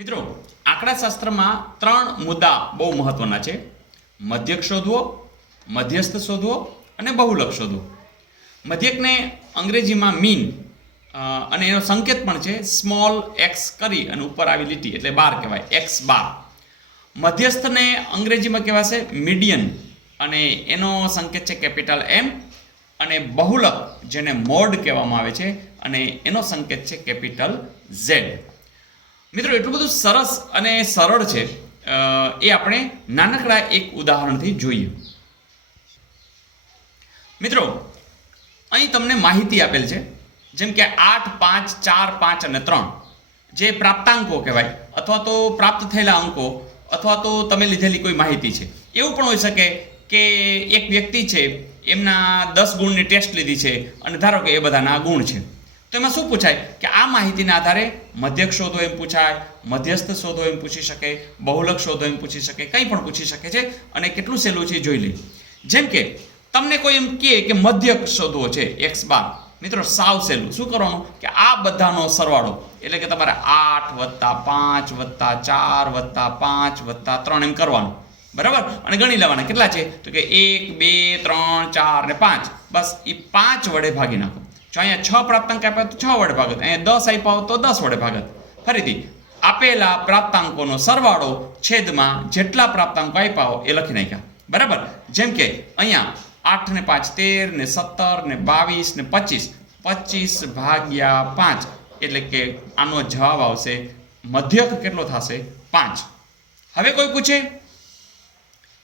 મિત્રો આંકડાશાસ્ત્રમાં ત્રણ મુદ્દા બહુ મહત્વના છે. મધ્યક શોધવો, મધ્યસ્થ શોધવો અને બહુલક શોધવો. મધ્યકને અંગ્રેજીમાં મીન અને એનો સંકેત પણ છે સ્મોલ એક્સ કરી અને ઉપર આવી લીટી એટલે બાર કહેવાય, એક્સ બાર. મધ્યસ્થને અંગ્રેજીમાં કહેવાશે મીડિયન અને એનો સંકેત છે કેપિટલ એમ. અને બહુલક જેને મોડ કહેવામાં આવે છે અને એનો સંકેત છે કેપિટલ ઝેડ. મિત્રો એટલું બધું સરસ અને સરળ છે, એ આપણે નાનકડા એક ઉદાહરણથી જોઈએ. મિત્રો અહીં તમને માહિતી આપેલ છે, જેમ કે 8, 5, 4, 5 અને 3 જે પ્રાપ્તાંકો કહેવાય અથવા તો પ્રાપ્ત થયેલા અંકો અથવા તો તમે લીધેલી કોઈ માહિતી છે. એવું પણ હોઈ શકે કે એક વ્યક્તિ છે, એમના 10 ગુણની ટેસ્ટ લીધી છે અને ધારો કે એ બધાના ગુણ છે. તો એમાં શું પૂછાય કે આ માહિતીના આધારે મધ્યક શોધો એમ પૂછાય, મધ્યસ્થ શોધો એમ પૂછી શકે, બહુલક શોધો એમ પૂછી શકે, કંઈ પણ પૂછી શકે છે. અને કેટલું સહેલું છે જોઈ લઈએ. જેમ કે તમને કોઈ એમ કહે કે મધ્યક શોધવો છે x બાર. મિત્રો સાવ સહેલું. શું કરવાનું કે આ બધાનો સરવાળો એટલે કે તમારે 8 + 5 + 4 + 5 + 3 એમ કરવાનું, બરાબર. અને ગણી લેવાના કેટલા છે તો કે 1, 2, 3, 4 ને 5. બસ એ 5 વડે ભાગી નાખો. જો અહીંયા 6 પ્રાપ્તાંક આપ્યા તો 6 વડે ભાગત, અહીંયા 10 આપ્યા તો 10 વડે ભાગત. ફરીથી આપેલા પ્રાપ્તાંકોનો સરવાળો છેદમાં જેટલા પ્રાપ્તાંકો આપ્યા હોય એ લખી નાખ્યા, બરાબર. જેમ કે અહીંયા 8 ને 5 13 ને 17 ને 22 ને 25, 25 ભાગ્યા 5 એટલે કે આનો જવાબ આવશે મધ્યક કેટલો થશે 5. હવે કોઈ પૂછે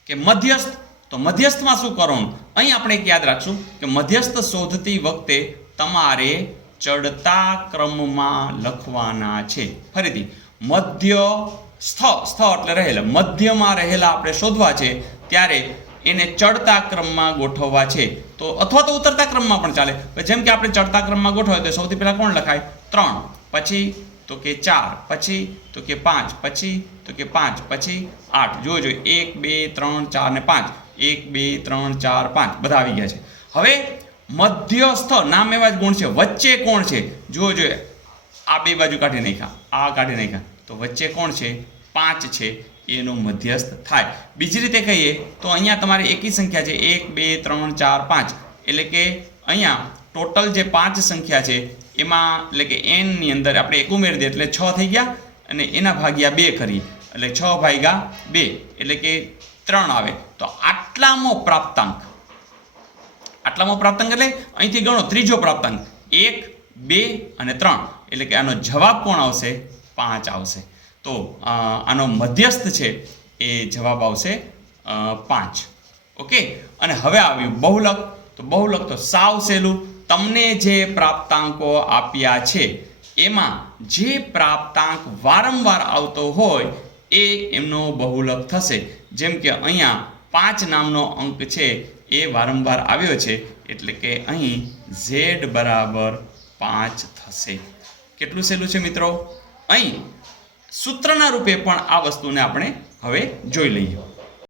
કે મધ્યસ્થ, તો મધ્યસ્થમાં શું કરવાનું? અહીં આપણે એક યાદ રાખશું કે મધ્યસ્થ શોધતી વખતે તમારે ચડતા ક્રમમાં લખવાના છે. ફરીથી મધ્યસ્થ એટલે રહેલા, મધ્યમાં રહેલા આપણે શોધવા છે ત્યારે એને ચડતા ક્રમમાં ગોઠવવા છે. તો અથવા તો ઉતરતા ક્રમમાં પણ ચાલે. જેમ કે આપણે ચડતા ક્રમમાં ગોઠવાય તો સૌથી પહેલા કોણ લખાય? 3, પછી તો કે 4, પછી તો કે 5, પછી તો કે 5, પછી 8. જોજો 1, 2, 3, 4 ને 5. 1, 2, 3, 4, 5 બધા આવી ગયા છે. હવે મધ્યસ્થ નામ એવા જ ગુણ છે. વચ્ચે કોણ છે? જોજો આ બે બાજુ કાઢી નાખ્યા, આ કાઢી નાખ્યા, તો વચ્ચે કોણ છે? 5 છે, એનો મધ્યસ્થ થાય. બીજી રીતે કહીએ તો અહીંયા તમારે એકી સંખ્યા છે 1, 2, 3, 4, 5 એટલે કે અહીંયા ટોટલ જે 5 સંખ્યા છે એમાં એટલે કે n ની અંદર આપણે 1 ઉમેરી દઈએ એટલે 6 થઈ ગયા અને એના ભાગ્યા 2 કરીએ એટલે 6 ભાગ્યા 2 એટલે કે 3 આવે. તો આટલામો પ્રાપ્તાંક એટલે અહીંથી ગણો ત્રીજો પ્રાપ્તાંક 1, 2 અને 3 એટલે કે આનો જવાબ કોણ આવશે? 5 આવશે. તો આનો મધ્યસ્થ છે એ જવાબ આવશે 5. ઓકે. અને હવે આવ્યું બહુલક. તો બહુલક તો સાવ સહેલું. તમને જે પ્રાપ્તાંકો આપ્યા છે એમાં જે પ્રાપ્તાંક વારંવાર આવતો હોય એ એમનો બહુલક થશે. જેમ કે અહીંયા 5 નામનો અંક છે એ વારંવાર આવ્યો છે એટલે કે અહીં z = 5 થશે. કેટલું સહેલું છે મિત્રો. અહીં સૂત્રના રૂપે પણ આ વસ્તુને આપણે હવે જોઈ લઈએ.